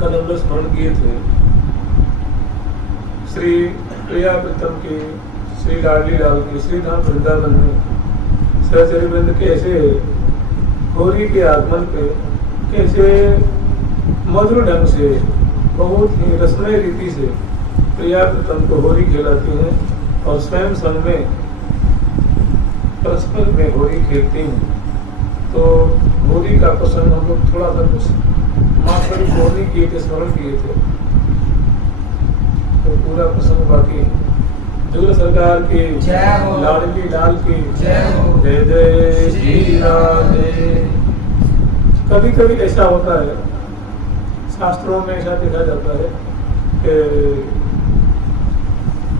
कल हम लोग स्मरण किए थे श्री प्रिया प्रीतम की, श्री लाडली लाल की, श्री धाम वृंदावन में सहचरी वृंद कैसे होरी के आगमन पे कैसे मधुर ढंग से बहुत ही रसमय रीति से प्रिया प्रीतम को होरी खिलाती हैं और स्वयं संग में परस्पर में होरी खेलती हैं। तो होली का प्रसंग हम लोग थोड़ा सा कुछ मात्र होली किए थे, स्मरण किए थे, तो पूरा प्रसंग बाकी जुगल सरकार की, लाडली लाल की जय जय श्री राधे। कभी कभी ऐसा होता है, शास्त्रों में ऐसा देखा जाता है कि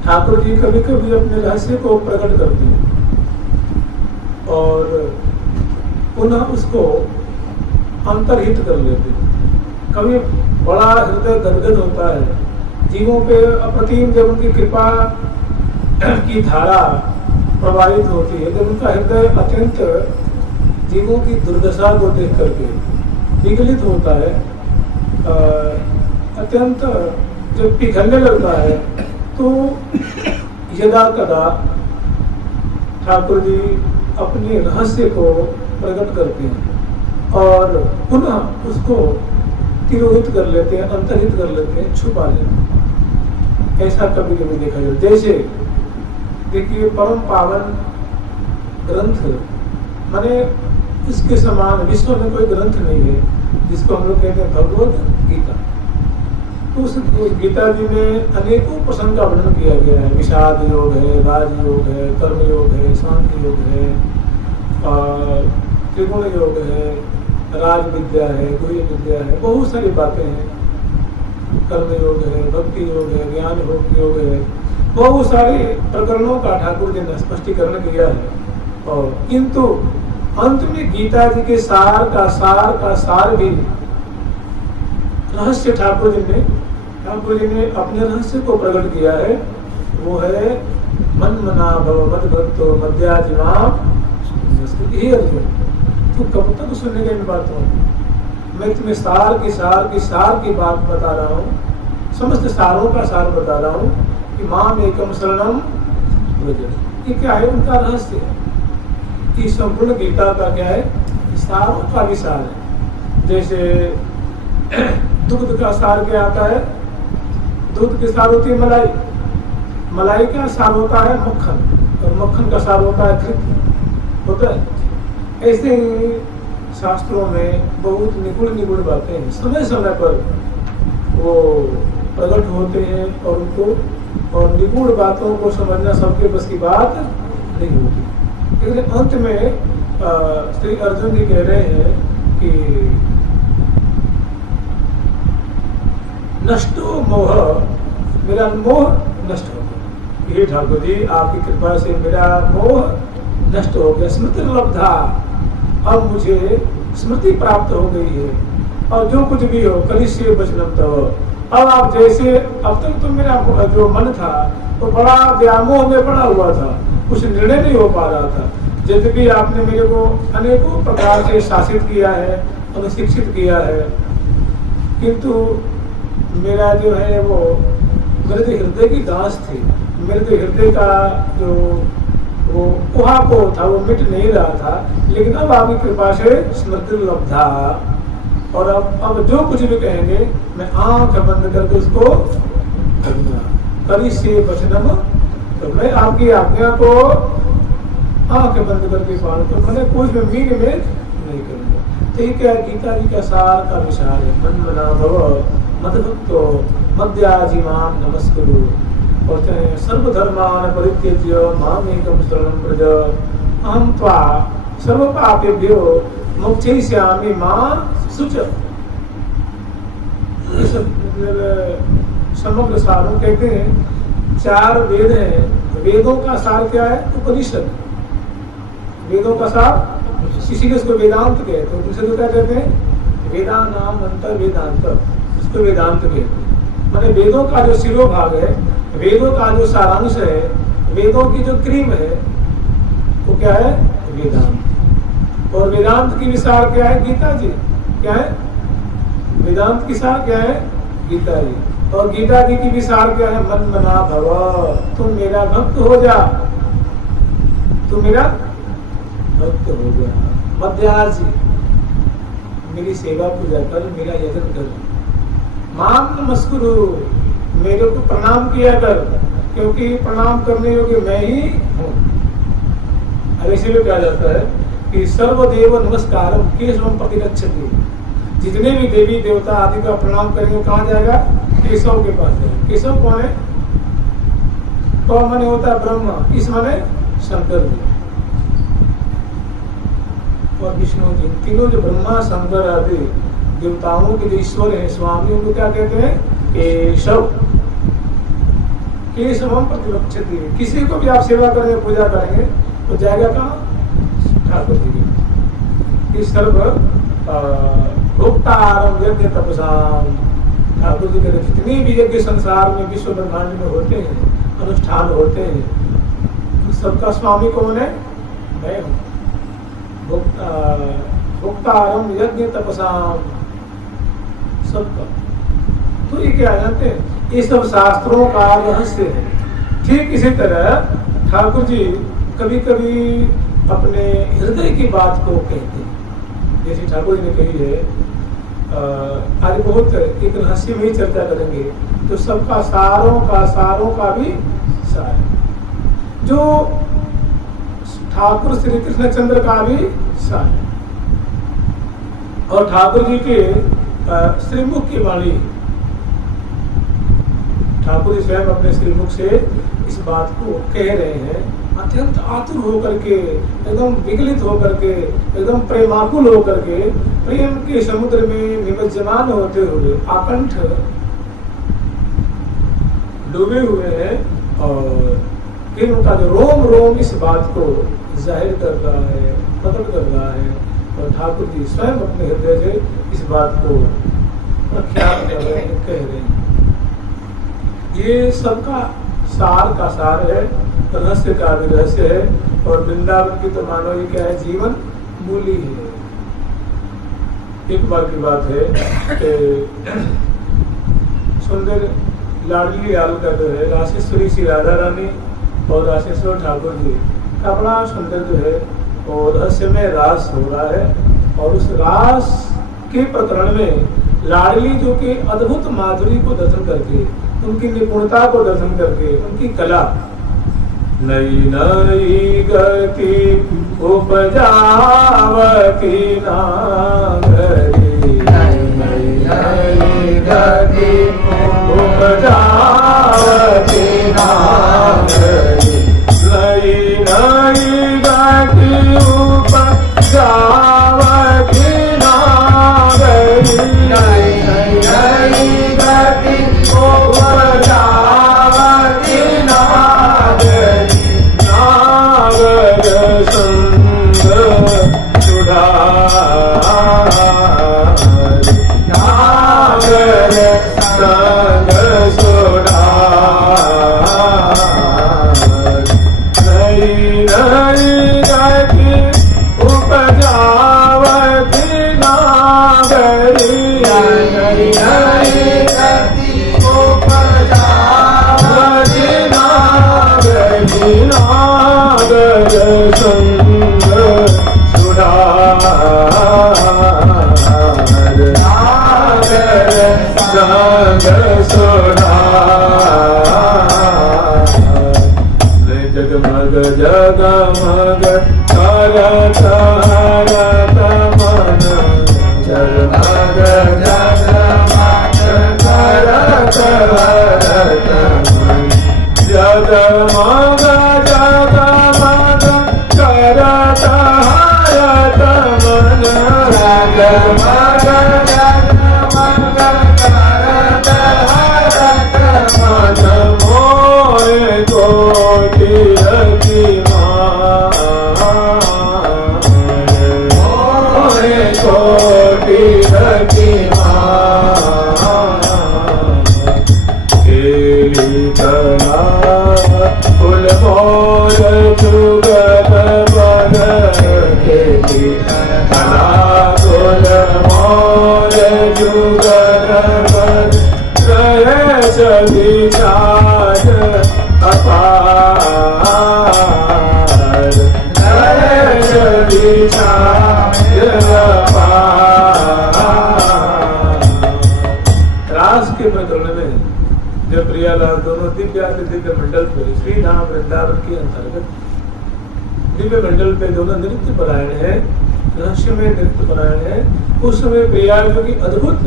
ठाकुर जी कभी कभी अपने रहस्य को प्रकट करते हैं और पुनः उसको अंतर्हित कर लेते हैं। कभी बड़ा हृदय गदगद होता है जीवों पे अप्रतिम, जब उनकी कृपा की धारा प्रवाहित होती है, जब उनका हृदय अत्यंत जीवों की दुर्दशा को देख करके विगलित होता है, अत्यंत जब पिघलने लगता है, तो यदा कदा ठाकुर जी अपने रहस्य को प्रकट करते हैं और पुनः उसको तिरोहित कर लेते हैं, अंतर्हित कर लेते हैं, छुपा लेते हैं। ऐसा कभी कभी देखा जाए। जैसे देखिए परम पावन ग्रंथ, माने इसके समान विश्व में कोई ग्रंथ नहीं है जिसको हम लोग कहते हैं भगवत गीता। तो उस गीता जी में अनेकों प्रसंग का वर्णन किया गया है। विषाद योग है, राज योग है, कर्म योग है, शांति योग है, त्रिगुण योग है, राज विद्या है, गुह्य विद्या है, बहुत सारी बातें हैं। कर्म योग है, भक्ति योग है, ज्ञान योग है, बहुत सारे प्रकरणों का ठाकुर जी ने स्पष्टीकरण किया है। और किंतु अंत में गीता जी के सार का सार भी रहस्य ठाकुर जी ने अपने रहस्य को प्रकट किया है। वो है मन मना भव मद भक्तो मध्याजिमाम। यही अर्जुन, तू कब तक सुनेगा इन बातों? मैं तुम्हें सार की बात बता रहा हूँ, समस्त सारों का सार बता रहा हूँ कि माम एकम शरणम व्रज। ये क्या है? उनका रहस्य है कि संपूर्ण गीता का क्या है? सारों का भी सार है। जैसे दूध का सार क्या आता है? दूध के सार होती है मलाई, मलाई का सार होता है मक्खन, और मक्खन का सार होता है घृत होता है। ऐसे ही शास्त्रों में बहुत निगुण बातें हैं, समय समय पर वो प्रकट होते हैं और उनको और निगुण बातों को समझना सबके बस की बात नहीं होती। लेकिन अंत में श्री अर्जुन जी कह रहे हैं कि नष्टो मोह, मेरा मोह नष्ट हो गया। ये ठाकुर जी आपकी कृपा से मेरा मोह नष्ट हो गया। स्मृति लब्धा, अब मुझे स्मृति प्राप्त हो गई है और जो कुछ भी हो कलिष्य वचनम तव। अब आप जैसे, अब तक तो मेरा जो मन था वो बड़ा व्यामोह में पड़ा हुआ था, कुछ निर्णय नहीं हो पा रहा था। जब भी आपने मेरे को अनेकों प्रकार से शासित किया है, अनुशिक्षित किया है, किंतु मेरा जो है वो मेरे जो हृदय की गांठ थी, मेरे जो हृदय का जो वो कुहापो था वो मिट नहीं रहा था। लेकिन अब आपकी कृपा से स्मृति लब्धा, और अब जो कुछ भी कहेंगे मैं आंख बंद करके उसको करूंगा। करी से वचनम, तो मैं आपकी आज्ञा को आंख बंद करके पालन करूँ, मैंने कुछ में मीन में नहीं करूंगा। ठीक है, गीता जी का सार का विचार है मन मना भव मदभक्तो मध्याजिमाम नमस्कुरु। और सर्वधर्मान परित्यज्य माम एकम शरणं व्रज अहं त्वा सर्वपापेभ्यो मोक्षयिष्यामि मा शुच। समग्र सारों कहते हैं 4 वेद हैं। वेदों का सार क्या है? उपनिषद। वेदों का सार, इसीलिए उसको वेदांत कहते हैं। उपनिषद क्या कहते हैं? वेदानाम अंतर वेदांत, उसको वेदांत कहते हैं। माने वेदों का जो शिरोभाग है, वेदों का जो सारांश है, वेदों की जो क्रीम है, वो क्या है? वेदांत। और वेदांत की विशाल क्या है? गीता जी। क्या है? वेदांत की सार क्या है? गीता जी। और गीता जी की भी सार क्या है? मन मना भव, तुम मेरा भक्त हो जा, तुम मेरा भक्त हो जा। मध्याज जी, मेरी सेवा पूजा कर, मेरा यजन कर, माम नमस्कुरु, मेरे को प्रणाम किया कर, क्योंकि प्रणाम करने योग्य मैं ही हूँ। अब इसीलिए कहा जाता है कि सर्वदेव नमस्कारम केशवम प्रतिगच्छति, जितने भी देवी देवता आदि का प्रणाम करेंगे कहाँ जाएगा? केशव के पास जाएगा। केशव कौन है? कौन माने होता है? ब्रह्मा, इस माने शंकर जी और विष्णु जी। तीनों जो ब्रह्मा शंकर आदि देवताओं के जो ईश्वर है, स्वामी, उनको क्या कहते हैं? केशव। केशवम प्रतिगच्छति, किसी को भी आप सेवा करेंगे, पूजा करेंगे तो जाएगा कहाँ? ठाकुर जी के। सर्व भोक्तारम यज्ञ तपसाम, ठाकुर जी कहते जितने भी यज्ञ संसार में विश्व ब्रह्मांड में होते हैं, अनुष्ठान होते हैं, सबका स्वामी कौन है? मैं हूँ। भोक्तारम यज्ञ तपसाम, सबका। तो ये क्या जानते हैं? ये सब शास्त्रों का रहस्य है। ठीक इसी तरह ठाकुर जी कभी कभी अपने हृदय की बात को कहते हैं, जैसे ठाकुर जी ने कही है। आज बहुत एक रहस्य में ही चर्चा करेंगे, तो सबका सारों का भी सार, जो ठाकुर श्री कृष्णचंद्र का भी सार, और ठाकुर जी के श्रीमुख की वाणी, ठाकुर जी स्वयं अपने श्रीमुख से इस बात को कह रहे हैं, अत्यंत आतुर होकर के, एकदम विगलित होकर के, एकदम प्रेमाकुल होकर के, प्रेम के समुद्र में निमज्जमान होते हुए आकंठ डूबे हुए हैं। और फिर उनका जो रोम रोम इस बात को जाहिर कर रहा है, प्रकट कर रहा है, और ठाकुर जी स्वयं अपने हृदय से इस बात को प्रख्यात कर रहे हैं, कह रहे हैं। ये सबका सार का सार है, रहस्य का भी रहस्य है। और वृंदावन की तो मानो ये क्या है? जीवन मूली है। एक बार की बात है कि सुंदर लाडली लाल का जो है राशेश्वरी श्री राधा रानी और राशेश्वर ठाकुर जी का बड़ा सुंदर जो है और रहस्यमय रास हो रहा है। और उस रास के प्रकरण में लाडली जो कि अद्भुत माधुरी को दर्शन करके, उनकी निपुणता को दर्शन करके, उनकी कला, नई नई गति उपजावती नागरी, नई नई गति उपजावती नागरी, नई नई गति उपजावती नागरी, नई नई गति उपजावती नागरी, नागर संग सुधारी, नागर संग सुधारी, नई नई गति उपजावती नागरी, नई नई गति उपजावती नागरी, नागर संग सुधार, नागर संग सुधार, जगमग जगमग करत हरत मन, जगमग जगमग करत हरत मन, जगमग जगमग करत हरत मन, जगमग जगमग करत हरत मन, मोहे कोटि रति मान, विचार अपार, नैष विचार अपार। रास के प्रकरण में जब प्रियालाल दोनों दिव्य मंडल पर श्री धाम वृंदावन के अंतर्गत दिव्य मंडल पे दोनों नृत्य परायण है, रहस्यमय नृत्य परायण है, उस समय प्रियालाल की अद्भुत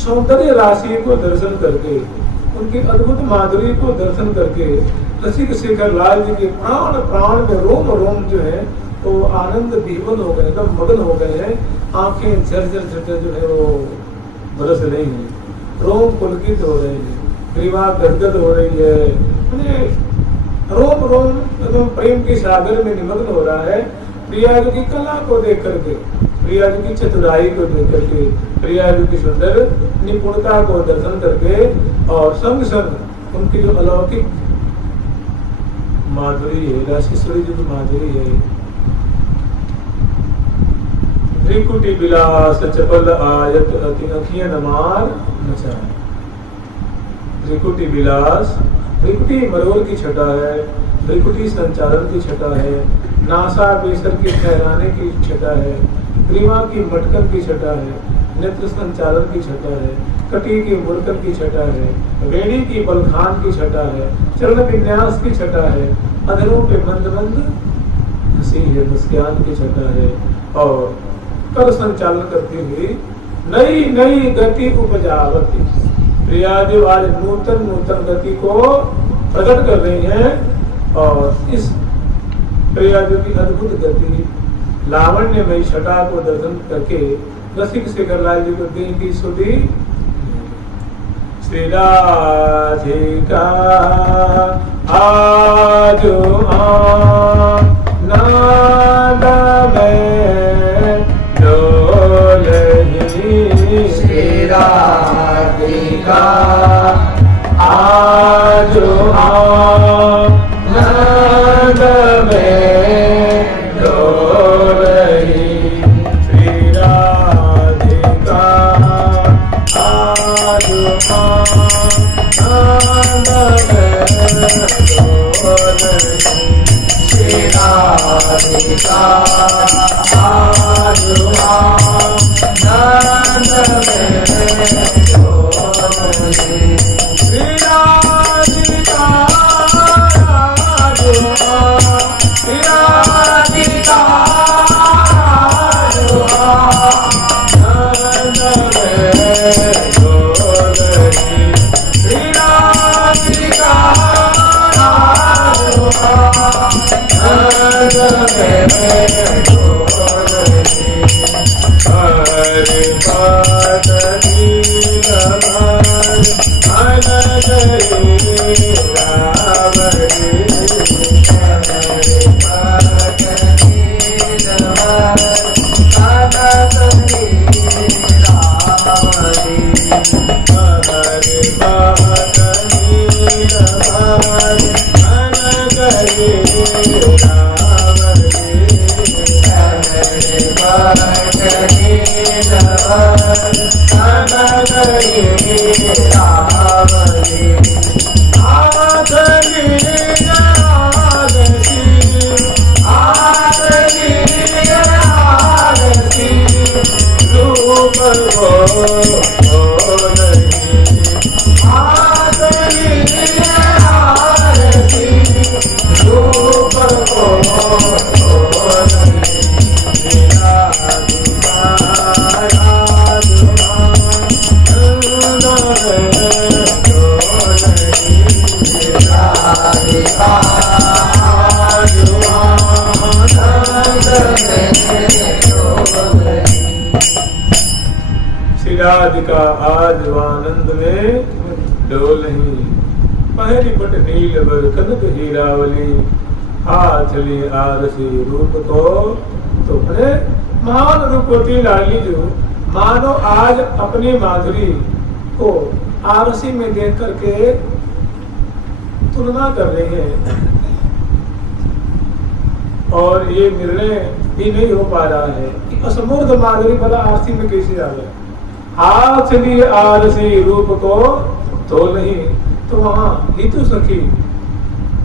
सौंदर्य राशि को दर्शन करके, उनकी अद्भुत माधुरी को दर्शन करके रसिक शेखर लाल जी के प्राण प्राण में रोम रोम जो है वो आनंद विह्वल हो गए, एकदम मगन हो गए हैं। आंखें झरझर झरझर जो है वो बरस रही है, रोम पुलकित हो रहे हैं, ग्रीवा गदगद हो रही है, रोम रोम एकदम प्रेम के सागर में निमग्न हो रहा है। प्रिया जी की कला को देख करके, प्रिया जी की चतुराई को देख करके, प्रिया जी की सुंदर निपुणता को दर्शन करके और संग संग उनकी जो अलौकिक माधुरी है, राशेश्वरी जी की माधुरी है, त्रिकुटी विलास चपल आयत अति अखियन मार नचाए। त्रिकुटी विलास, त्रिकुटी मरोड़ की छटा है, त्रिकुटी संचालन की छटा है, नासा बेसर की ठहराने की छटा है, ग्रीवा की मटकन की छटा है, नेत्र संचालन की छटा है, कटी की मुड़कन की छटा है, वेणी की बलखान की छटा है, चरण विन्यास की छटा है, अधरों पे मंद मंद हंसी है, मुस्कान की छटा है, और कर संचालन करती हुई नई नई गति उपजावती। प्रिया देव आज नूतन नूतन गति को प्रकट कर रही हैं और इस प्रिया देव की अद्भुत गति लावण्यमयी छटा को दर्शन करके रसिक शेखर लाल जी को दी की सुधी। श्री राधिका आज नाद में डोलही, श्री राधिका आज नाद में डोलही, श्री राधिका आज नाद में डोलही, श्री राधिका आज नाद में डोलही, श्री राधिका राधिका आज आनंद में डोलही, पहली पट नील वर कनक हीरावली, हाथ ली आरसी रूप को तो अपने महान रूपवती लाली जो मानो आज अपनी माधुरी को आरसी में देख करके तुलना कर रही है और ये निर्णय भी नहीं हो पा रहा है कि असमूर्ध माधुरी भला आरसी में कैसे आ गया। हाथ लिए आरसी रूप को तो नहीं। तो वहां हितु सखी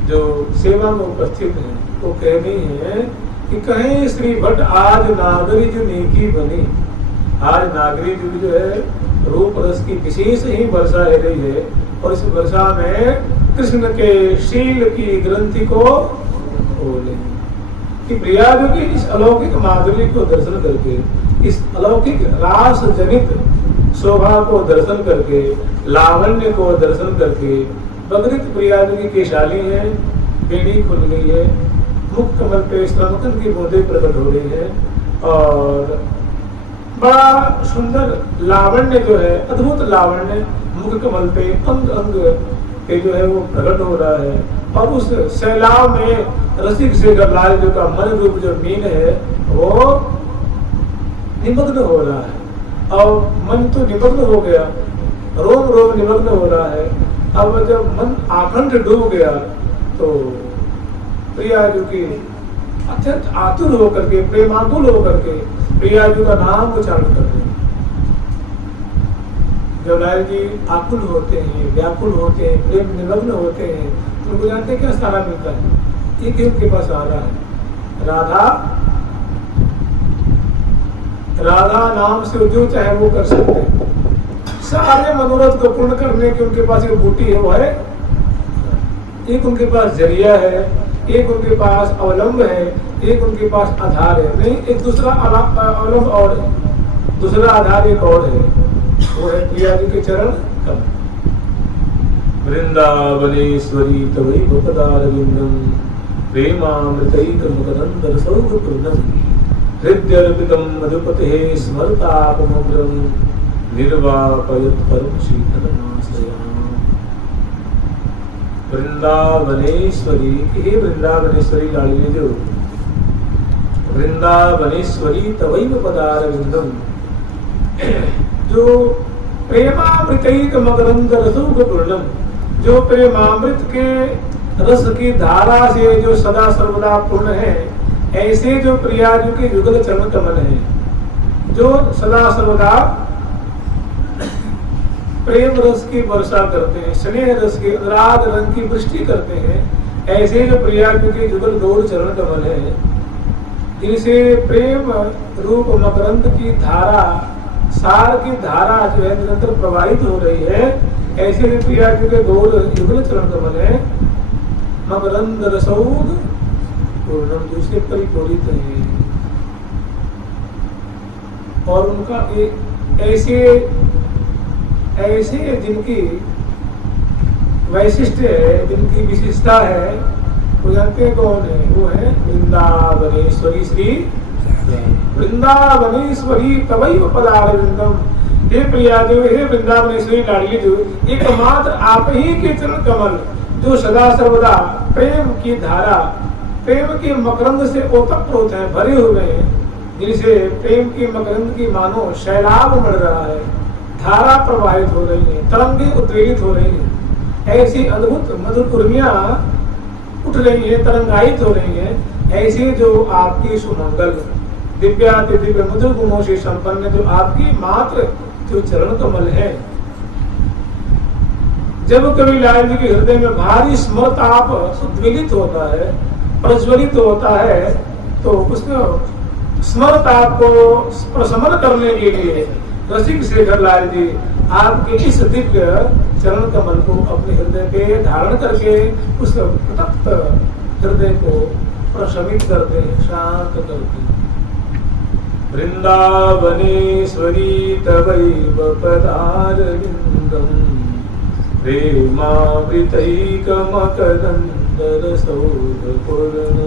जो सेवा में उपस्थित है वो कहनी है कि कहीं श्री भट्ट आज नागरी जो नेकी बनी, आज नागरी जो है रूप रस की विशेष ही वर्षा हो रही है और इस वर्षा में कृष्ण के शील की ग्रंथि को खोले कि प्रियाजू की इस अलौकिक माधुर्य को दर्शन करके, इस अलौकिक रास जनित शोभा को दर्शन करके, लावण्य को दर्शन करके बगरित प्रियाजू की केशाली है, बेड़ी खुल गई है, मुख कमल पे श्रमकन की बूंदें प्रकट हो रही है और बड़ा सुंदर लावण्य जो है, अद्भुत लावण्य मुख कमल पे अंग अंग पे जो है वो प्रकट हो रहा है और उस सैलाव में रसिक शेखर लाल जो का मन रूप जो मीन है वो निमग्न हो रहा है और मन तो निमग्न हो गया, रोम रोम निमग्न हो रहा है। अब जब मन आखंड डूब गया तो प्रियाजू की अत्यंत आतुर होकर के, प्रेमाकुल होकर के प्रियाजू का नाम उच्चारण कर रहे हैं। जब लाल जी आकुल होते हैं, व्याकुल होते हैं, प्रेम निमग्न होते हैं तो उनको जानते हैं क्या सारा मिलता है, एक उनके पास आ रहा है राधा नाम से जो चाहे वो कर सकते हैं। सारे मनोरथ को पूर्ण करने की उनके पास एक बूटी है, वो है एक उनके पास जरिया है, एक उनके पास अवलंब है, एक उनके पास आधार है, नहीं एक दूसरा अवलंब और है, दूसरा आधार एक और है, वो है प्रिया जी के चरण कमल। वृंदावनेश्वरी तवैव पदारविंदम प्रेमामृतैक मुकरंद रसौघपूर्णम हृद्यर्पितं मधुपतेः स्मरतापमग्रं निर्वापयत् परम शीतलमाश्रयाम्। वृंदावनेश्वरी, हे वृंदावनेश्वरी लाडली जो वृंदावनेश्वरी तवैव पदारविंदम, जो प्रेमामृतैक मकरंद रसौघपूर्णम, जो प्रेमामृत के रस की धारा से जो सदा सर्वदा पूर्ण है, ऐसे जो प्रियाजू के युगल चरण कमल है, जो सदा सर्वदा प्रेम रस की वर्षा करते हैं, स्नेह रस की अनुराग रंग की वृष्टि करते हैं, ऐसे जो प्रियाजू के युगल गौर चरण कमल है, जिनसे प्रेम रूप मकरंद की धारा, सार की धारा जो है निरंतर प्रवाहित हो रही है, ऐसे भी प्रियाजू के गौर युगल चरण कमल है। मकरंद रसौघ पूर्णम, दूसरे परिपूरित है और उनका एक ऐसे जिनकी वैशिष्ट्य है, जिनकी विशेषता है, वो जानते हैं कौन है? वो है वृंदावनेश्वरी श्री वृंदावनेश्वरी तवैव पदारविंदम। हे प्रियाजू, हे वृंदावनेश्वरी लाडली जो, एकमात्र आप ही के चरण कमल जो सदा सर्वदा प्रेम की धारा, प्रेम के मकरंद से ओतप्रोत है, भरे हुए हैं, जिनसे प्रेम की मकरंद की मानो शैलाब बढ़ रहा है, धारा प्रवाहित हो रही है, तरंगे उद्वेलित हो रही है, ऐसी अद्भुत मधुर उर्मियां उठ रही है, तरंगायित हो रही है, ऐसे जो आपकी सुमंगल दिव्याति दिव्य मधुर गुणों से संपन्न जो आपकी मात्र जो चरण कमल है। जब कभी लाल जी के हृदय में भारी स्मरताप उद्वेलित होता है, प्रज्वलित होता है, तो उसमें स्मरताप को प्रशमन करने के लिए रसिक शेखर लाल जी आपके इस दिव्य चरण कमल को अपने हृदय पे धारण करके उस प्रतप्त हृदय को प्रशमित करते हैं, शांत करते हैं। वृंदावनेश्वरी तवैव पदारविंदम प्रेमामृतैक मकरंद रसौघपूर्णम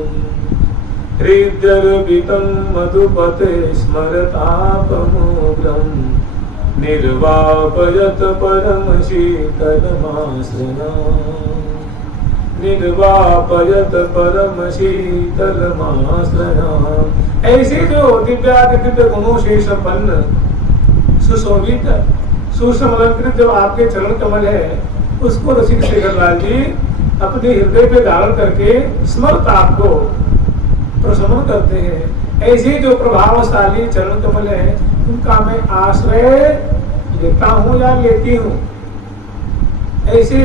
हृद्यर्पितं मधुपते स्मरतापमोग्रं निर्वापयत परम शीतलमाश्रयाम्। निर्वापयत परम शीतलमाश्रयाम्। ऐसे जो दिव्यादि दिव्य गुणों से संपन्न सुशोभित सूक्ष्म अलंकृत जो आपके चरण कमल है, उसको रसिक शेखर लाल जी अपने हृदय पे धारण करके स्मरताप को प्रशमन करते हैं। ऐसे जो प्रभावशाली चरण कमल है, उनका मैं आश्रय लेता हूँ या लेती हूँ, ऐसे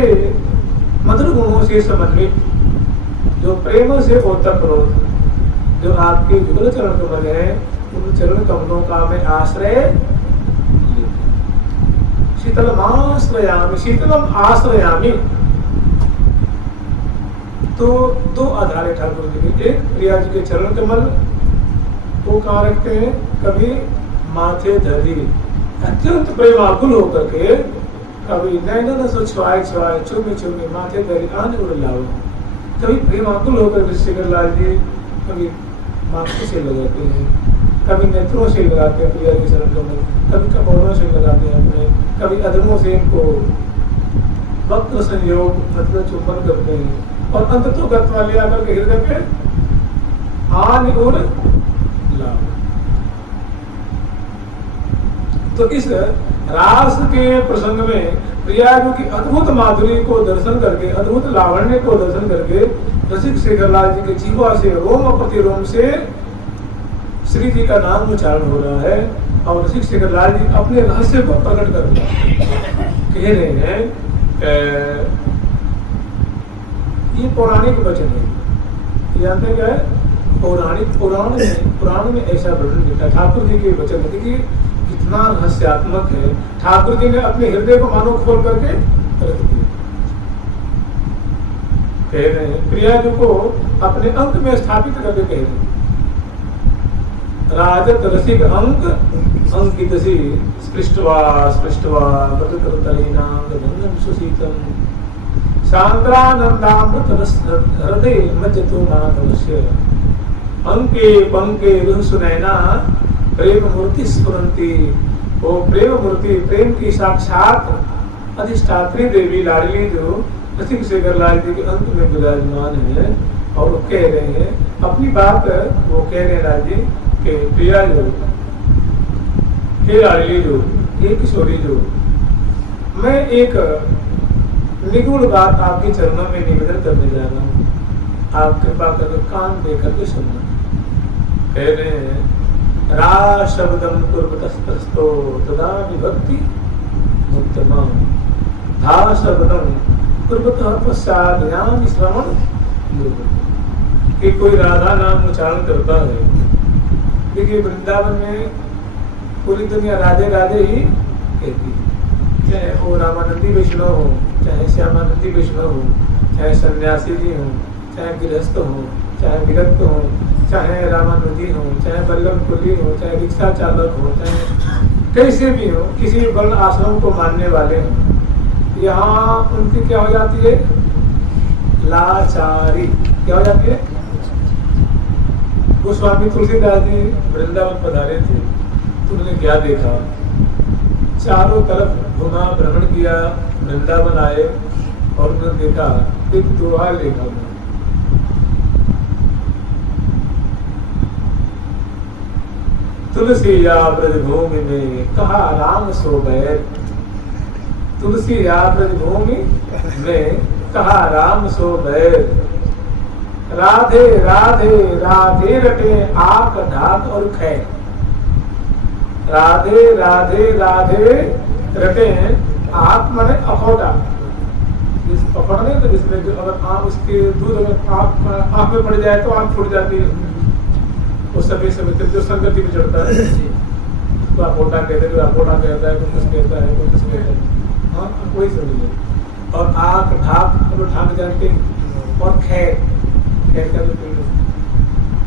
मधुर गुणों से समन्वित जो प्रेम से ओतप्रोत जो आपके जुगल चरण कमल है, उन चरण कमलों का मैं आश्रय शीतलम आश्रयामि, शीतलम आश्रयामि। तो दो आधार है ठाकुर जी के। एक प्रिया जी के चरण कमल वो कहाँ रखते हैं, कभी माथे धरी अत्यंत प्रेमाकुल होकर के, कभी नैनन सो छुआए छुआए चूमे चूमे माथे धरी आने उड़ लाओ। कभी प्रेमाकुल होकर शेखर लाल जी कभी माथे से लगाते हैं, कभी नेत्रों से लगाते हैं प्रिया के चरण कमल, कभी कपोलों से लगाते हैं अपने, कभी अधरों से इनको वक्र संयोग मतलब चुंबन करते हैं, और अंत तो गत वाले आकर के हृदय पे आन और लाओ। तो इस रास के प्रसंग में प्रियाजू की अद्भुत माधुरी को दर्शन करके, अद्भुत लावण्य को दर्शन करके रसिक शेखरलाल जी के जीवा से रोम प्रति रोम से श्री जी का नाम उच्चारण हो रहा है, और रसिक शेखरलाल जी अपने रहस्य को प्रकट कर रहे हैं। कह रहे हैं ये पौराणिक वचन है, जानते हैं क्या है पौराणिक, पुराण में ऐसा वर्णन लिखा ठाकुर जी के वचन है। देखिए कितना रहस्यात्मक है, ठाकुर जी ने अपने हृदय को मानो खोल करके रख दिया। कह रहे हैं प्रियाजू को अपने अंक में स्थापित करके कह रहे हैं, राजत रसिक अंक अंकितसी स्पृष्टवा स्पृष्टवा गदतलीनां सुशीतम सांद्रानंदामृत हृदय मज्जतो माधवस्य अंके पंके रुह सुनैना प्रेम मूर्ति स्फुरंती। वो प्रेम मूर्ति, प्रेम की साक्षात अधिष्ठात्री देवी लाडली जो रसिक शेखरलाल जी के अंत में विराजमान है, और वो कह रहे हैं अपनी बात, वो कह रहे हैं लाल जी के प्रिया जो, हे लाडली जो, हे किशोरी जो, मैं एक निगूढ़ बात आपके चरणों में निवेदन करने जा रहा हूँ, आप कृपा करके कान देकर के सुनना। कह रहे हैं रा शब्दम कुर्वतस्तस्तो तदा विभक्ति मुक्तमं धा शब्दम कुर्वतः पश्चात् ज्ञान श्रवण कि कोई राधा नाम उच्चारण करता है। देखिए वृंदावन में पूरी दुनिया राधे राधे ही कहती है, चाहे वो रामानंदी वैष्णव हो, चाहे श्यामानंदी वैष्णव हो, चाहे सन्यासी जी हो, चाहे गृहस्थ हो, चाहे विरक्त हो, चाहे रामानुजी हो, चाहे बल्लभ कुली हो, चाहे रिक्शा चालक हो, चाहे कैसे भी हो, किसी वर्ण आश्रम को मानने वाले हो, यहाँ उनकी क्या हो जाती है, लाचारी क्या हो जाती है। गोस्वामी तुलसीदास जी वृंदावन पधारे थे, तो उन्होंने क्या देखा, चारों तरफ घुमा भ्रमण किया, वृंदावन आए और उन्होंने देखा एक दोहा लिखा हुआ, तुलसी या ब्रज भूमि में कहा राम सो बैर, तुलसी या ब्रज भूमि में कहा राम सो बैर, राधे राधे राधे रटे आक ढाक और खैर, राधे राधे राधे रटे आक माने अखोटा, अखोटा नहीं तो जिसमें जो अगर आँख उसके दूध अगर आँख में पड़ जाए तो आँख फूट जाती है, उस समय समय जो संगति में चढ़ता है तो अखोटा कहते हैं, अखोटा कहता है, कुछ कहता है, कुछ कहता है, हाँ वही समझिए। और आँख ढाक ढाक जाके, और खैर खैर का जो पेड़,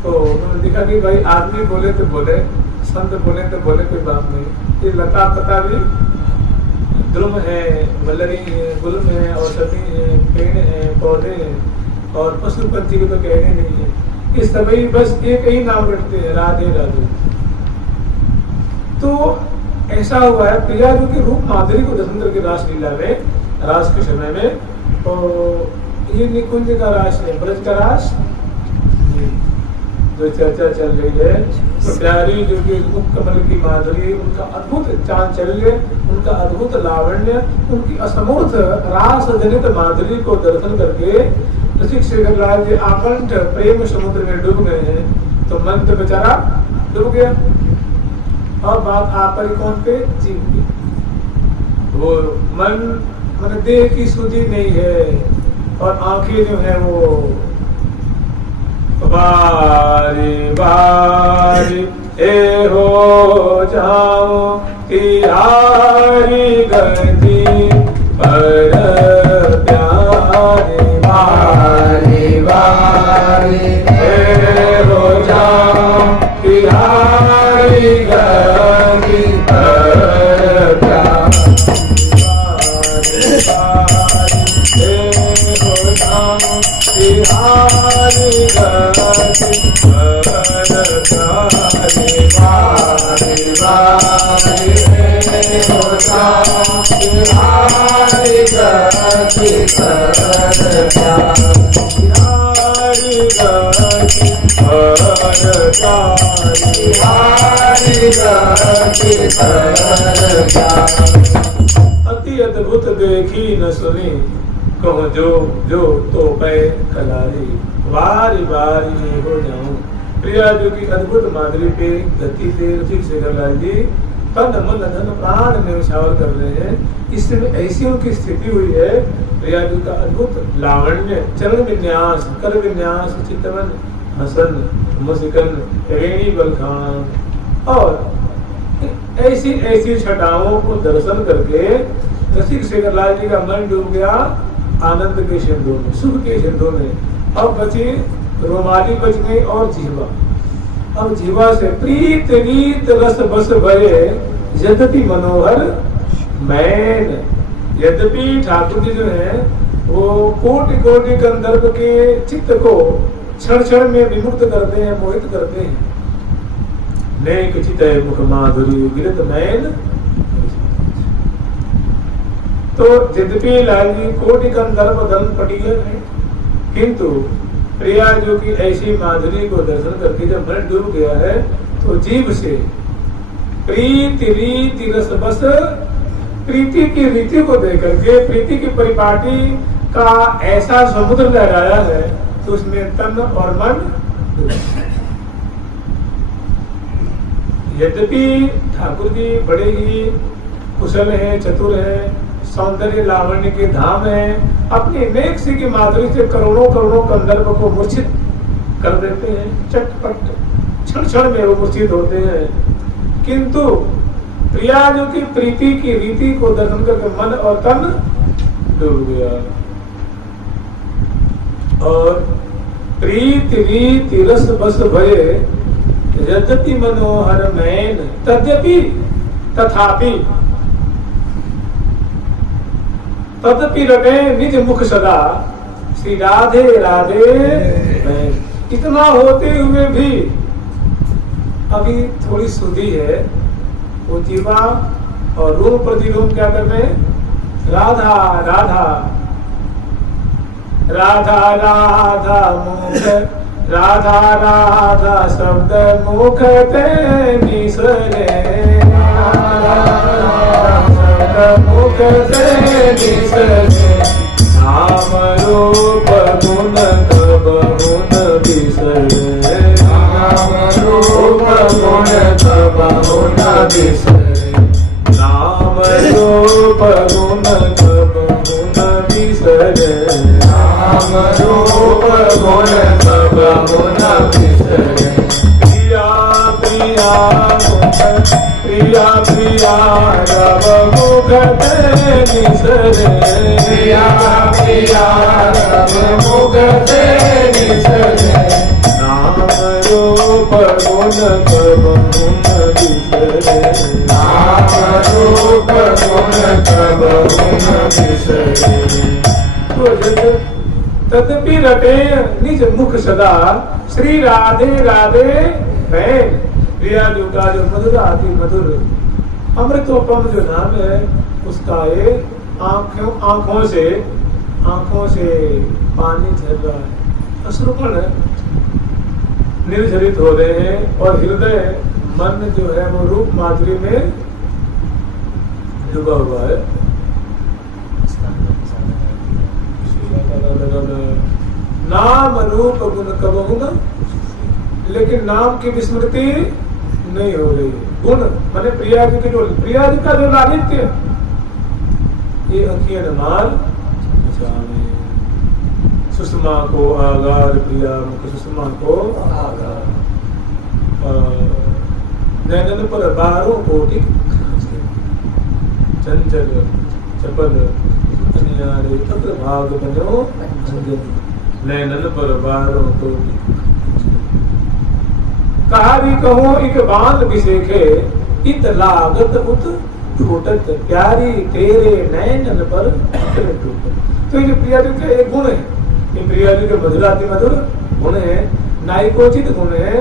तो उन्होंने देखा कि भाई आदमी बोले तो बोले, संत बोले तो बोले, कोई बात नहीं, ये लता पता भी ध्रुम है, वल्लरी है, गुलम है, और सभी है, पेड़ है, पौधे हैं, और पशु पंछी को तो कहने नहीं है, इस सभी बस एक ही नाम रखते हैं, राधे राधे। तो ऐसा हुआ है प्रिया जी की रूप माधुरी को दर्शन करके रासलीला में, रास के समय में, तो ये निकुंज का रास है, ब्रज का रास जो चर्चा चल रही है, तो प्यारी जो कि मुख कमल की माधुरी, उनका अद्भुत चांचल्य, उनका अद्भुत लावण्य, उनकी असमूर्त रास जनित माधुरी को दर्शन करके रसिक शेखरलाल जी आकंठ प्रेम समुद्र में डूब गए हैं। तो मन तो बेचारा डूब गया, और बात आप पर कौन पे, जीव पे। वो मन मन देह की सुधि नहीं है और आंखें जो है वो बारी बारी ए हो जाओ तिहारी गति पर प्यारे बारी बारी ए हो जाओ तिहारी गति पर प्यारे बारी ए हो जाओ तिहारी गति पर प्यारे बारी बारी ए हो जाओ तिहारी गति पर प्यारी गति पर तिहारी गति पर अति अद्भुत देखी न सुनी कहो जो तो पै कलारी बारी बारी में हो जाऊं। प्रिया जो की अद्भुत माधुरी पे गति पे रसिक शेखरलाल जी तन मन धन प्राण न्यौछावर कर रहे हैं। इसमें ऐसी उनकी स्थिति हुई है। प्रिया जी का अद्भुत लावण्य, चरण विन्यास, कर विन्यास, चितवन, हसन, मुस्कन, रेणी बलखान और ऐसी ऐसी छटाओं को दर्शन करके रसिक शेखरलाल जी का मन डूब गया आनंद के सिंधु में, सुख के सिंधु में। अब बची रोमाली बच गई और जीवा। अब जीवा से प्रीत रीत रस बस भरे यद्यपि मनोहर मैन। यद्यपि ठाकुर जी जो है वो कोटि कोटि गंधर्व के चित्त को क्षण क्षण में विमुक्त करते हैं, मोहित करते हैं। नेक चित मुख माधुरी गिरत मैन। तो यद्यपि लाल जी कोटि गंधर्व दल पटिए हैं, किंतु प्रिया जो की ऐसी माधुरी को दर्शन करके जब मन डूब गया है तो जीव से प्रीति रीति रस बस, प्रीति की रीति को देख करके प्रीति की परिपाटी का ऐसा समुद्र लहराया है तो उसमें तन और मन। यद्यपि ठाकुर जी बड़े ही कुशल हैं, चतुर हैं, सौंदर्य लावण्य के धाम है, अपनी नेक सी की माधुरी से करोड़ों करोड़ों गंधर्व को मूर्छित कर देते हैं। चटपट क्षण क्षण में वो मूर्छित होते हैं, किंतु प्रिया जो की प्रीति की रीति को दर्शन करके मन और तन डूब गया। और प्रीति रीति रस बस भये यद्यपि मनोहर मैन। तद्यपि तथापि तदपि रटे निज मुख सदा श्री राधे राधे मैन। इतना होते हुए भी अभी थोड़ी सुधी है वो जीवा और रूम प्रतिरूप क्या कर रहे हैं? राधा राधा राधा राधा मुख राधा राधा शब्द मुख ते निसरे मुख से निसरे नाम रूप गुण कबहु न बिसरे नाम रूप गुण कबहु न बिसरे नाम रूप गुण कबहु न बिसरे नाम रूप गुण कबहु न बिसरे। प्रिया प्रिया प्रिया प्रिया रव मुख ते निसरे प्रिया प्रिया रव मुख ते निसरे नाम रूप गुण कबहु न बिसरे नाम रूप गुण कबहु न बिसरे। तदपि रटे निज मुख सदा श्री राधे राधे मैन। प्रिया जो का जो मधुर आदि मधुर अमृतोपम जो नाम है उसका ये आंखों से पानी झर रहा है, अश्रुकण निर्झरित हो रहे हैं और हृदय मन जो है वो रूप माधुरी में डूबा हुआ है। नाम रूप गुण कबहु न, लेकिन नाम की विस्मृति नहीं हो रही। गुण माने प्रिया जी की जो प्रिया जी का जो लालित्य ये अखियां नमाल जाने। सुषमा को आगार प्रिया मुख सुषमा को आगार। नैनन पर बारों कोटि चंचल चपल अनियारे तत्र भाग बनो अंजन। नैनन पर बारों कोटि। कहा भी कहो एक बांध बिसेखे इत लागत उत फूटत प्यारी तेरे नैनन पर टूटत। तो ये प्रियाजू के एक गुण है, ये प्रियाजू के मधुराति मधुर गुण है, नायकोचित गुण है।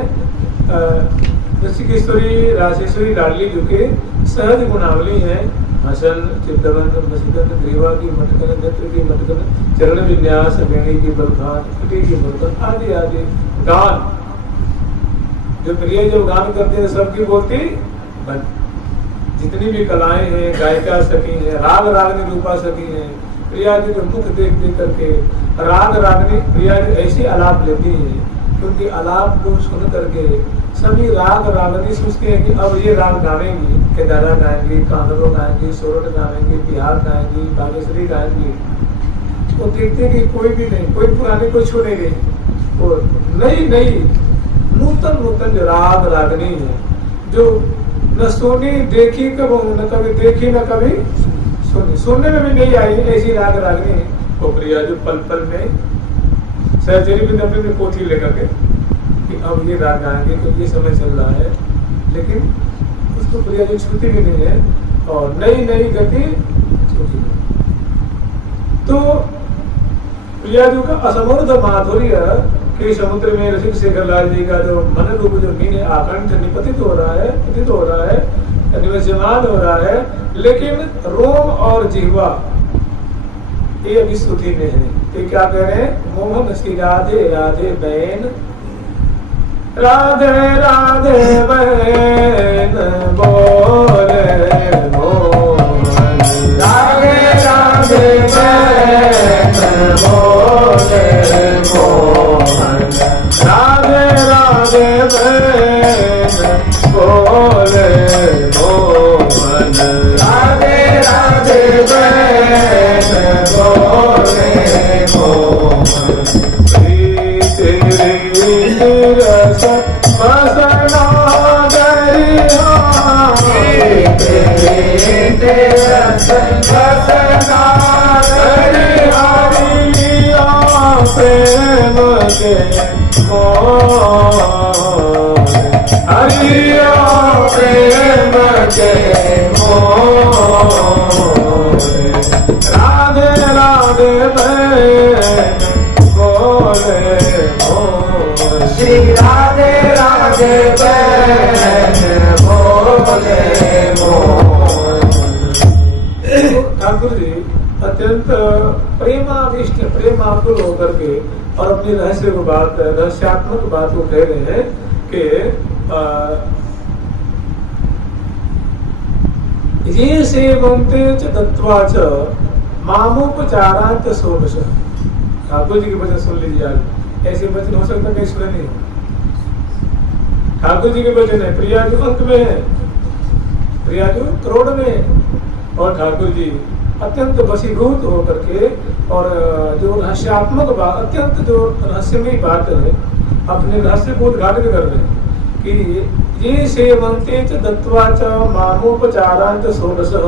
ऋषिकेश्वरी राजेश्वरी लाडली जी के सहज गुणावली है। हसन चित्तवन मसिकन ग्रीवा की मटकन नेत्र की मटकन चरण विन्यास वेणी की बलखान कुटी की बलखान आदि आदि गान। जो प्रिय जब गान करते हैं सबकी बोलती बन। जितनी भी कलाएं हैं गायिका सखी हैं, राग रागनी रूपा सखी हैं, प्रिया जी के मुख देख देख करके राग रागनी प्रिया जी ऐसे आलाप लेती हैं क्योंकि आलाप को सुन करके सभी राग रागनी सोचते हैं कि अब ये राग गावेंगी, केदारा गाएंगी, कांगड़ो गाएंगी, सोरठ गाएंगी, बिहार गाएंगी, बागेश्वरी गाएंगी। तो देखते कि कोई भी नहीं, कोई पुराने कोई छोड़ेंगे। तो नई नई नूतन नूतन जो राग रागनी है, जो न सुनी देखी न कभी देखी न कभी सुनी, सुनने में भी नहीं आई ऐसी राग रागनी है। तो प्रिया जो पल पल में सहचरी भी अपने पोथी लेकर के कि अब ये राग गाएंगे तो ये समय चल रहा है, लेकिन उसको प्रिया जो छूती भी नहीं है और नई नई गति छूती नहीं। तो प्रिया जी का असमर्थ माधुर्य के समुद्र में रसिक शेखर लाल जी का जो मन रूप जो मीन आकंठ निपतित हो रहा है, पतित हो रहा है, निवस्यमान हो रहा है, लेकिन रोम और जिह्वा ये अभी स्तुति में है। तो क्या कह रहे हैं? मोहन श्री राधे राधे बैन, राधे राधे बैन बोले मोहन, राधे राधे बैन बोले मोहन, राधे राधे बैन बोले मोहन, राधे राधे बैन बोले मोहन। तेरे रस बसना दरिया, तेरे रस बसना दरिया, प्रेम के मोर, हरिया प्रेम के मोर, राधे राधे बैन बोले मोर, श्री राधे राधे बैन बोले मोर। ठाकुर जी अत्यंत प्रेमाविष्ट प्रेमाकुल होकर के और अपनी रहस्य को बात रहस्यात्मक बात को कह रहे हैं कि ये सेवन्ते च दत्त्वा च मामोपचारांत षोडश। ठाकुर जी के वचन सुन लीजिए। आज ऐसे वचन हो सकता कहीं सुने नहीं। ठाकुर जी के वचन है, प्रिया जो अंक में है, प्रिया जो करोड़ में है, और ठाकुर जी अत्यंत वशीभूत होकर के और जो रहस्यात्मक बात, अत्यंत जो रहस्यमयी बात है, अपने रहस्य को उद्घाटन कर रहे हैं कि ये सेवन्ते च दत्त्वा च मामोपचारांत षोडशः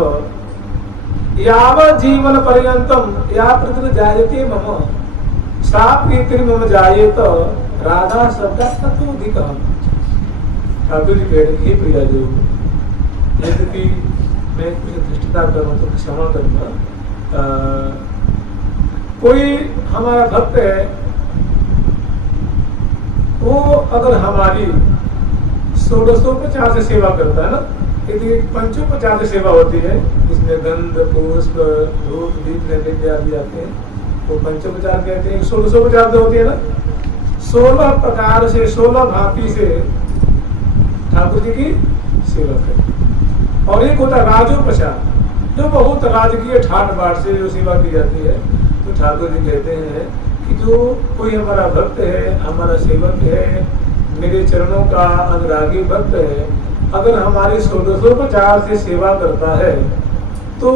यावत् जीवन पर्यंतम या प्रति जायते मम सा प्रीतिर् मम जायेत राधा शब्दात् ततोऽधिकः। ठाकुर जी कह रहे प्रिया जो यद्यपि मैं कुछ दृष्टता करूं तो क्षमा करना, कोई हमारा भक्त है, वो अगर हमारी 1650 से सेवा करता है ना, यदि 550 सेवा होती है, इसमें गंध पुष्प धूप दीप नैवेद्य आदि आते हैं, वो 550 कहते हैं। 1650 होती है ना, 16 प्रकार से 16 भांति से ठाकुर जी की सेवा करें। और एक होता राजोपचार, जो बहुत राजकीय ठाट बाट से जो सेवा की जाती है। तो ठाकुर जी कहते हैं कि जो कोई हमारा भक्त है, हमारा सेवक है, मेरे चरणों का अनुरागी भक्त है, अगर हमारी 1650 से सेवा करता है तो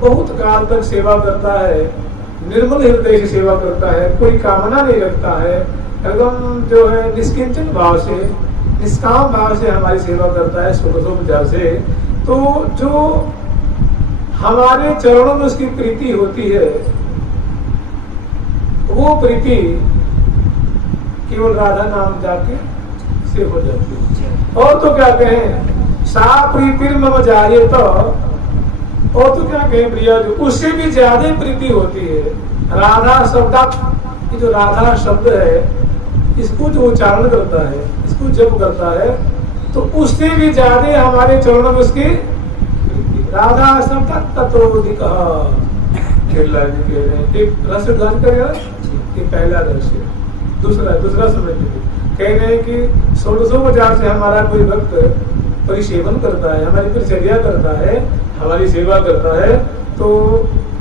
बहुत काल तक सेवा करता है, निर्मल हृदय से सेवा करता है, कोई कामना नहीं रखता है, एकदम जो है निष्किंचन भाव से, निष्काम भाव से हमारी सेवा करता है, सुखोपचार से, तो जो हमारे चरणों में उसकी प्रीति होती है, वो प्रीति केवल राधा नाम जाके से हो जाती है। और तो क्या कहें, सा प्रीति मम जाए, तो और तो क्या कहें प्रिया, जो उससे भी ज्यादा प्रीति होती है राधा शब्द। ये जो राधा शब्द है, इसको जो उच्चारण करता है, इसको जप करता है, तो उससे भी ज्यादा हमारे चरणों में उसकी राधा शब्द तत्वोदिक रस ध्वज करेगा। ये पहला रस है। दूसरा समझ लीजिए, कह रहे हैं कि 1650 से हमारा कोई भक्त परिसेवन करता है, हमारी परिचर्या करता है, हमारी सेवा करता है, तो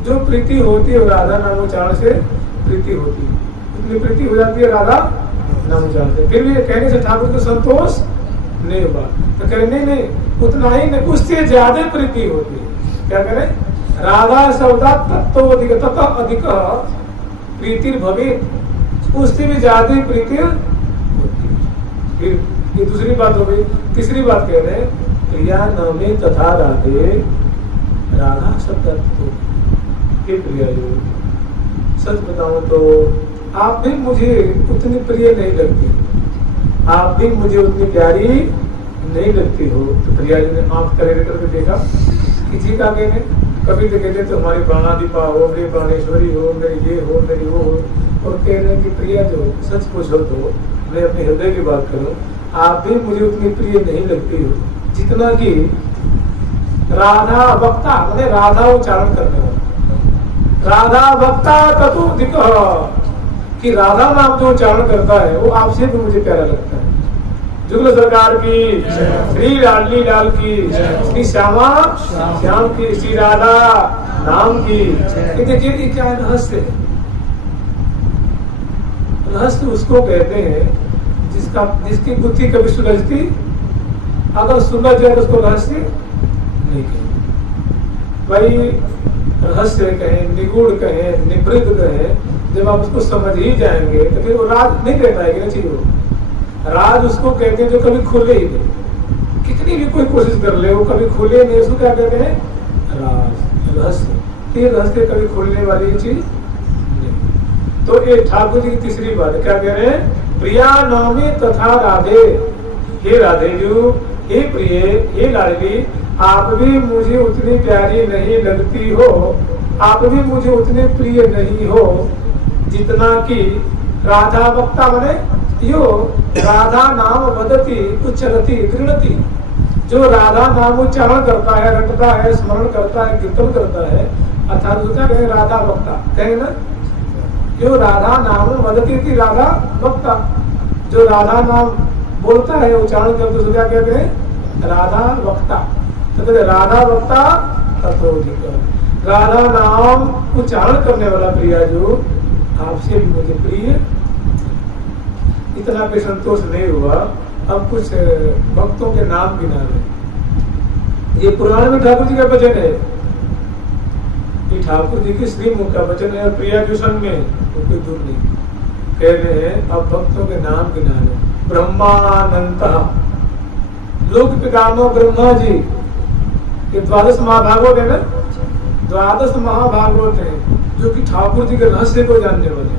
जो प्रीति होती है राधा नामोच्चारण से प्रीति होती है, इतनी प्रीति हो जाती है राधा नामोच्चारण से। फिर भी कहने से ठाकुर को संतोष नहीं हुआ, तो कहने नहीं उतना ही नहीं, उससे ज्यादा प्रीति होती है। क्या करें, राधा शब्दा तत्वोधिक तथा अधिक प्रीति भवे, उससे भी ज्यादा प्रीति होती है। फिर ये दूसरी बात हो गई। तीसरी बात कह रहे हैं, प्रिया नामे तथा राधे, राधा शब्द प्रिया। सच बताऊं तो आप भी मुझे उतनी प्रिय नहीं लगती, आप भी मुझे उतनी प्यारी नहीं लगती हो। तो प्रिया जी ने आंख करे करके देखा, किसी का कहने, कभी तो कहते तो हमारी प्राणाधिपा हो, मेरी प्राणेश्वरी हो, मेरी ये हो, मेरी वो हो, और कह रहे कि प्रिया जो सच पूछो तो मैं अपने हृदय की बात करूं, आप भी मुझे उतनी प्रिय नहीं लगती हो जितना कि राधा वक्ता, मैंने राधा उच्चारण करने वाला, राधा वक्ता तत्वोदिक, कि राधा नाम जो उच्चारण करता है वो आपसे भी मुझे प्यारा लगता है। जुगल सरकार की, श्री लाडली लाल की, श्री श्यामा श्याम की, श्री राधा नाम की। देखिए ये क्या है, रहस्य। रहस्य उसको कहते हैं जिसकी बुद्धि कभी सुलझती, अगर सुलझ जाए तो उसको रहस्य नहीं कहें। भाई रहस्य कहें, निगूढ़ कहें, निवृत्त कहें, जब आप उसको समझ ही जाएंगे तो फिर वो राज नहीं कह पाएगी ना चीज। वो राज उसको कहते हैं जो कभी खुले ही नहीं, कितनी भी कोई कोशिश कर ले वो कभी खुले नहीं, उसको क्या कहते हैं, राज, रहस्य। ये रहस्य कभी खुलने वाली चीज नहीं। तो ये ठाकुर जी की तीसरी बात है, क्या कह रहे हैं, प्रिया नौमी तथा राधे, हे राधे जी, हे प्रिय, हे लाडली, आप भी मुझे उतनी प्यारी नहीं लगती हो, आप भी मुझे उतने प्रिय नहीं हो जितना कि राधा वक्ता बने यो राधा नाम वदती उच्चरती गृणती, जो राधा नाम उच्चारण करता है, रटता है, स्मरण करता है, कीर्तन करता है, अर्थात उसका कहें राधा वक्ता, कहेंगे ना, जो राधा नाम वदती थी, राधा वक्ता, जो राधा नाम बोलता है, उच्चारण करते उसको क्या कहते हैं, राधा वक्ता। तो कहते राधा वक्ता तत्वोदिक, राधा नाम उच्चारण करने वाला प्रिया जो आपसे भी मुझे प्रिय। इतना भी संतोष नहीं हुआ, अब कुछ भक्तों के नाम गिना रहे। ये पुराण में ठाकुर जी का वचन है, ये ठाकुर जी के श्रीमुख का वचन है, और प्रिया के संग में कोई दूर नहीं। कह रहे हैं अब भक्तों के नाम गिना रहे। ब्रह्मानंद, लोक पितामह ब्रह्मा जी, ये 12 महाभागवत है ना, 12 महाभागवत है जो कि ठाकुर जी के रहस्य को जानने वाले।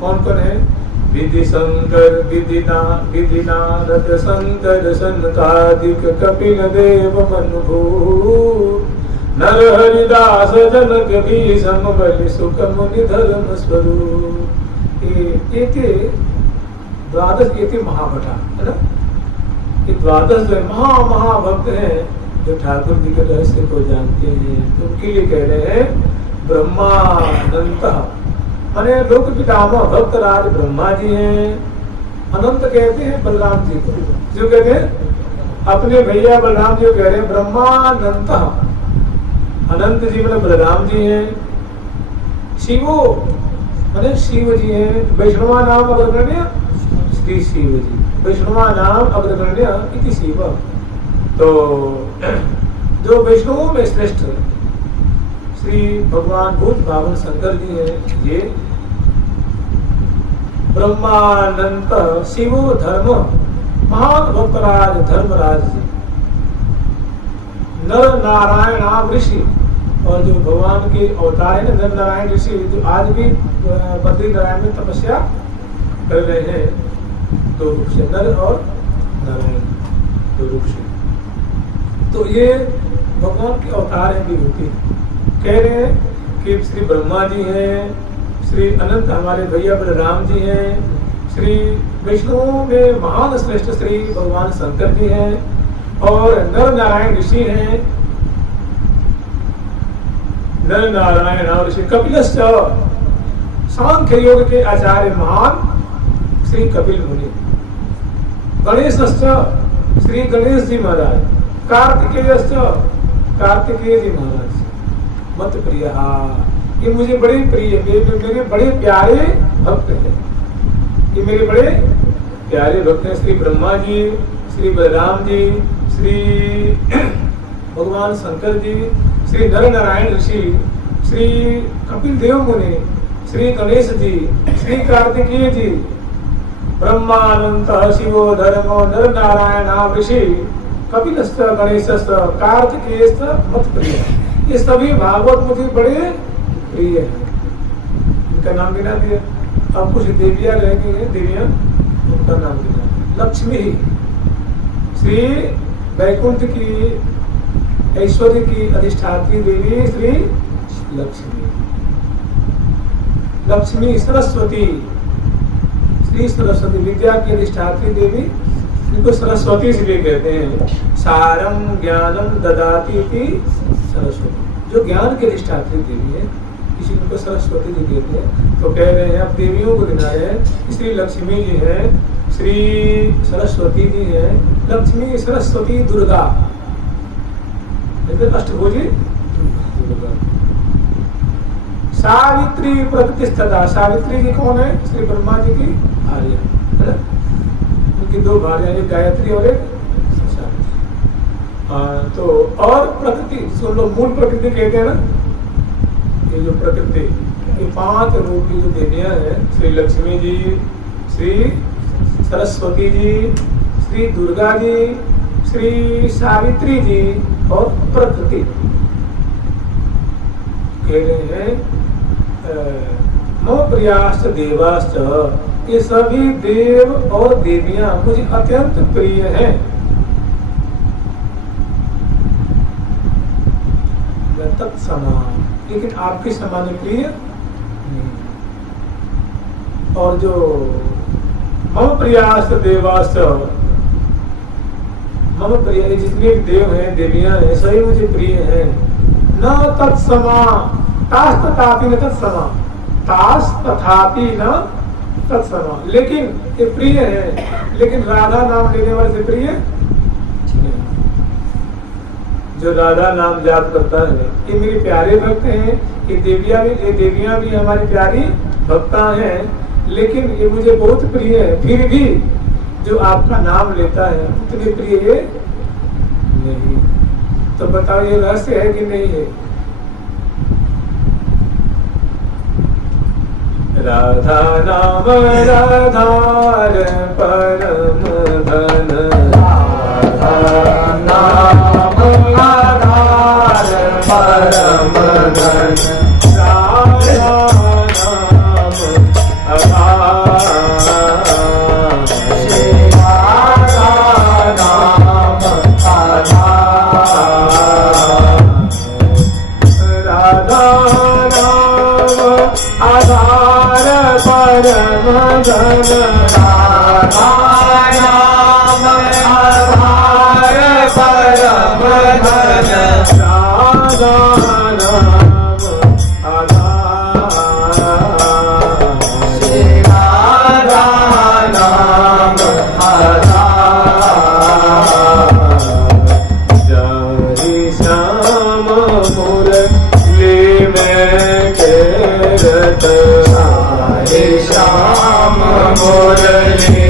कौन कौन है, विधि शंकर, विधिनारद शंकर, सनकादिक कपिल देव मनुभू, नर हरिदास जनक भीषम बलि सुख मुनि धर्म स्वरूप। ये 12 ये महाभटा है ना, ये 12 जो महाभक्त हैं जो ठाकुर जी के रहस्य को जानते हैं, तो उनके लिए कह रहे हैं ब्रह्मानंद, माने लोक पितामह भक्त राज ब्रह्मा जी हैं। अनंत कहते हैं बलराम जी को, जो कहते हैं अपने भैया बलराम जी को कह रहे हैं ब्रह्मानंद। अनंत जी मतलब बलराम जी हैं। शिवो माने शिव जी हैं। वैष्णवा नाम अग्रगण्य श्री शिव जी, वैष्णवा नाम अग्रगण्य इति शिव। तो जो वैष्णवों में श्रेष्ठ श्री भगवान भूत भावन शंकर जी हैं, ये ब्रह्मानंद शिवो धर्म महान भक्तराज धर्मराज जी, नर नारायण ऋषि, और जो भगवान के अवतार है नर नारायण ऋषि, जो आज भी बद्री नारायण में तपस्या कर रहे हैं, दो रूप से नर और नारायण, दो रूप से। तो ये भगवान के अवतार है विभूति। कह रहे हैं कि श्री ब्रह्मा जी हैं, श्री अनंत हमारे भैया बलराम जी हैं, श्री विष्णुओं में महान श्रेष्ठ श्री भगवान शंकर जी हैं, और नर नारायण ऋषि हैं, नर नारायण ऋषि कपिलश्च, सांख्य योग के आचार्य महान श्री कपिल मुनि, गणेशश्च श्री गणेश जी महाराज, कार्तिकेयश्च कार्तिकेय जी महाराज, मत प्रिय, ये मुझे बड़े प्रिय, मेरे बड़े प्यारे भक्त हैं, ये मेरे बड़े प्यारे भक्त हैं। श्री ब्रह्मा जी, श्री बलराम जी, श्री भगवान शंकर जी, श्री नर नारायण ऋषि, श्री कपिल देव मुनि, श्री गणेश जी, श्री कार्तिकेय जी, ब्रह्मानंद शिवो धर्मो नर नारायण ऋषि, कपिलश्च गणेशश्च कार्तिकेयश्च मत प्रिय, ये सभी भागवत मुझे बड़े प्रिय हैं। इनका नाम गिना दिया। अब कुछ देवियां रह गई हैं, देवियां, उनका नाम गिना। लक्ष्मी, श्री वैकुंठ की ऐश्वर्य की अधिष्ठात्री देवी श्री लक्ष्मी, लक्ष्मी सरस्वती, श्री सरस्वती विद्या की अधिष्ठात्री देवी, इनको सरस्वती से भी कहते हैं। सारम ज्ञानम ददाती थी सरस्वती, जो ज्ञान की अधिष्ठात्री देवी है, किसी को सरस्वती जी कहते हैं। तो कह रहे हैं, अब देवियों को गिना है, श्री लक्ष्मी जी है, श्री सरस्वती जी है, लक्ष्मी सरस्वती दुर्गा, अष्टभुजी दुर्गा। सावित्री प्रकृतिस्थता, सावित्री जी कौन है? श्री ब्रह्मा जी की भार्या है, उनकी दो भार्या, एक गायत्री और एक सावित्री। तो और प्रकृति सुन लो, मूल प्रकृति कहते हैं ना, ये जो प्रकृति, ये 5 रूप की जो देवियां हैं, श्री लक्ष्मी जी, श्री सरस्वती जी, श्री दुर्गा जी, श्री सावित्री जी और प्रकृति, कह रहे हैं मम प्रियाश्च देवाश्च, ये सभी देव और देवियां मुझे अत्यंत प्रिय हैं। तत्समा, लेकिन आपके समान प्रिय नहीं। और जो मम प्रियाश्च देवाश्च, मम प्रिय, जितने भी देव हैं देवियां हैं, सभी मुझे प्रिय हैं। न तत्समा, तास तथापि न तत्समा, तास तथापि न तत्समा, लेकिन ये प्रिय है, लेकिन राधा नाम लेने वाले से प्रिय नहीं। जो राधा नाम जाप करता है, ये मेरे प्यारे भक्त हैं, ये देवियां भी हमारी प्यारी भक्ता हैं, लेकिन ये मुझे बहुत प्रिय है। फिर भी जो आपका नाम लेता है उतने प्रिय ये नहीं। तो बताओ, ये रहस्य है कि नहीं है? राधा नाम आधार परम धन, राधा नाम आधार परम धन, राधा नाम आधार, राधा नाम आधार परम धन, राधा नाम आधार परम धन, राधा नाम आधार, राधा नाम आधार। जय श्याम मुरली में खेलत, श्याम मुरली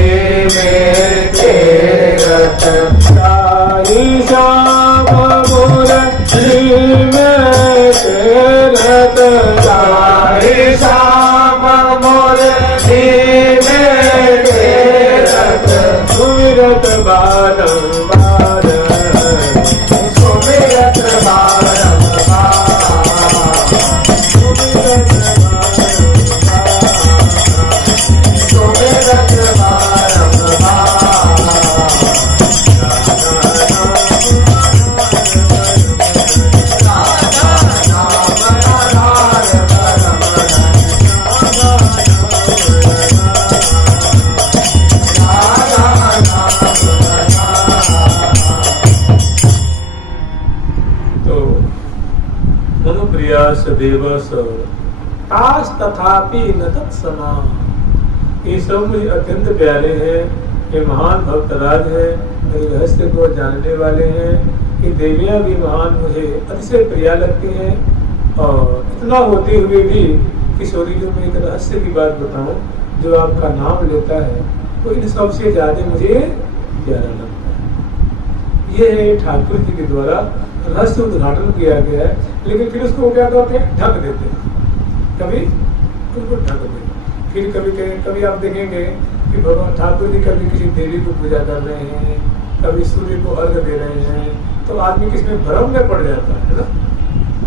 में खेलत, श्याम मुरली व्यास देवस तास तथापि न तत्समा। ये सब मुझे अत्यंत प्यारे हैं, ये महान भक्तराज हैं, मेरे रहस्य को जानने वाले हैं। ये देवियां भी महान मुझे अतिशय प्रिया लगती हैं। और इतना होते हुए भी किशोरी जो मैं एक रहस्य की बात बताऊं, जो आपका नाम लेता है वो इन सबसे ज्यादा मुझे प्यारा लगता है। ये है ठाकुर जी के द्वारा रहस्य उद्घाटन किया गया है, लेकिन फिर उसको क्या करते हैं, ढक देते हैं। कभी उनको ढक देते, फिर कभी आप देखेंगे कि भगवान ठाकुर जी कभी किसी देवी को पूजा कर रहे हैं, कभी सूर्य को अर्घ दे रहे हैं, तो आदमी किसमें भ्रम में पड़ जाता है ना,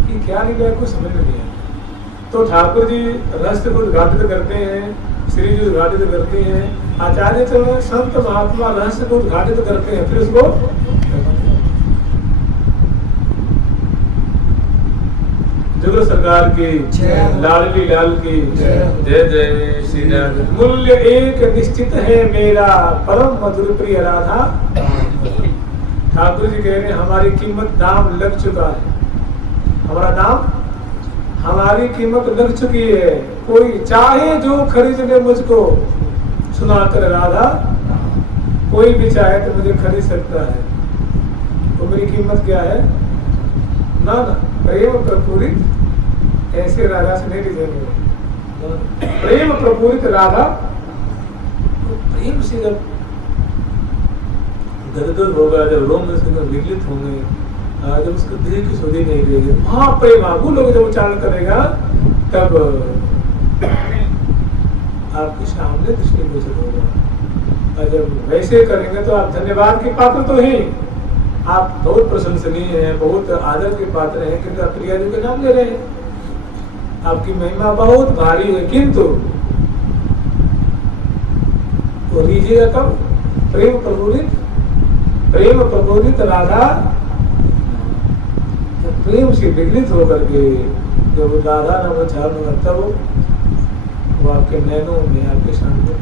कि क्या नहीं क्या कुछ समझ में नहीं आता। तो ठाकुर जी रहस्य को उद्घाटित करते हैं, श्री जी उद्घाटित करते हैं, आचार्य तो संत महात्मा रहस्य को उद्घाटित करते हैं, फिर उसको जुगल सरकार की, लाडली लाल की जय जय श्री राम। मूल्य एक निश्चित है मेरा, परम मधुर प्रिय राधा। ठाकुर जी कह रहे हैं हमारी कीमत, दाम लग चुका है, हमारा दाम, हमारी कीमत लग चुकी है। कोई चाहे जो खरीद ले मुझको, सुनाकर राधा, कोई भी चाहे तो मुझे खरीद सकता है। तो मेरी कीमत क्या है ना, प्रेम प्रपूरित ऐसे राधा से नहीं दिखेंगे। प्रेम प्रपूरित राधा, तो प्रेम से जब गदगद होगा, जब रोम से विगलित होंगे, जब उसको देह की सुधि नहीं रहेगी, वहां प्रेम आगू लोग जब उच्चारण करेगा तब आपके सामने दृष्टिगोचर होगा। और जब वैसे करेंगे तो आप धन्यवाद के पात्र तो ही, आप बहुत प्रशंसनीय हैं, बहुत आदर के पात्र हैं, क्योंकि आप प्रिया जी के नाम ले रहे हैं, आपकी महिमा बहुत भारी है। किंतु वो लीजिएगा कब, प्रेम प्रबोधित राधा प्रेम से विगलित होकर के जब राधा नाम उच्चारण होगा, तब वो आपके नैनों में, आपके सामने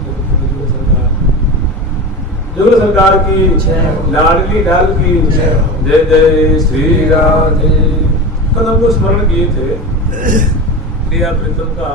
जुगल सरकार की, लाडली लाल की जय जय श्री राम। कल हम लोग स्मरण किए थे प्रिया प्रीतम का